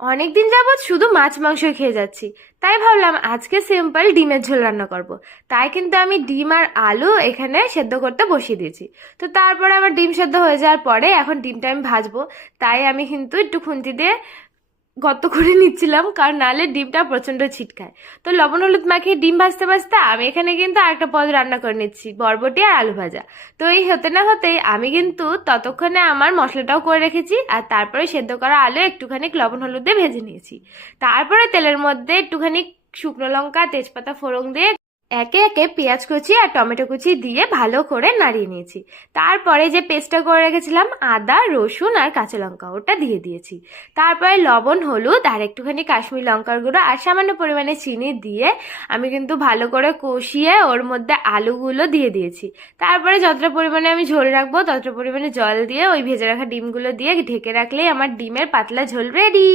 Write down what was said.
অনেকদিন যাবৎ শুধু মাছ মাংসই খেয়ে যাচ্ছি, তাই ভাবলাম আজকে সিম্পল ডিমের ঝোল রান্না করব। তাই কিন্তু আমি ডিম আর আলু এখানে সেদ্ধ করতে বসিয়ে দিয়েছি। তো তারপরে আমার ডিম সেদ্ধ হয়ে যাওয়ার পরে এখন ডিমটা আমি ভাজবো। তাই আমি কিন্তু একটু খুন্তি দিয়ে গর্ত করে নিচ্ছিলাম, কারণ নাহলে ডিমটা প্রচণ্ড ছিটকায়। তো লবণ হলুদ মাখিয়ে ডিম ভাজতে ভাজতে আমি এখানে কিন্তু আরেকটা পদ রান্না করে নিচ্ছি, বরবটি আর আলু ভাজা। তো এই হতে না হতেই আমি কিন্তু ততক্ষণে আমার মশলাটাও করে রেখেছি, আর তারপরে সেদ্ধ করা আলু একটুখানি লবণ হলুদ দিয়ে ভেজে নিয়েছি। তারপরে তেলের মধ্যে একটুখানি শুকনো লঙ্কা তেজপাতা ফোড়ন দিয়ে একে একে পেঁয়াজ কুচি আর টমেটো কুচি দিয়ে ভালো করে নাড়িয়ে নিয়েছি। তারপরে যে পেস্টটা করে রেখেছিলাম আদা রসুন আর কাঁচা লঙ্কা, ওটা দিয়ে দিয়েছি। তারপরে লবণ হলুদ আর একটুখানি কাশ্মীর লঙ্কার গুঁড়ো আর সামান্য পরিমাণে চিনি দিয়ে আমি কিন্তু ভালো করে কষিয়ে ওর মধ্যে আলুগুলো দিয়ে দিয়েছি। তারপরে যতটা পরিমাণে আমি ঝোল রাখবো ততটা পরিমাণে জল দিয়ে ওই ভেজে রাখা ডিমগুলো দিয়ে ঢেকে রাখলেই আমার ডিমের পাতলা ঝোল রেডি।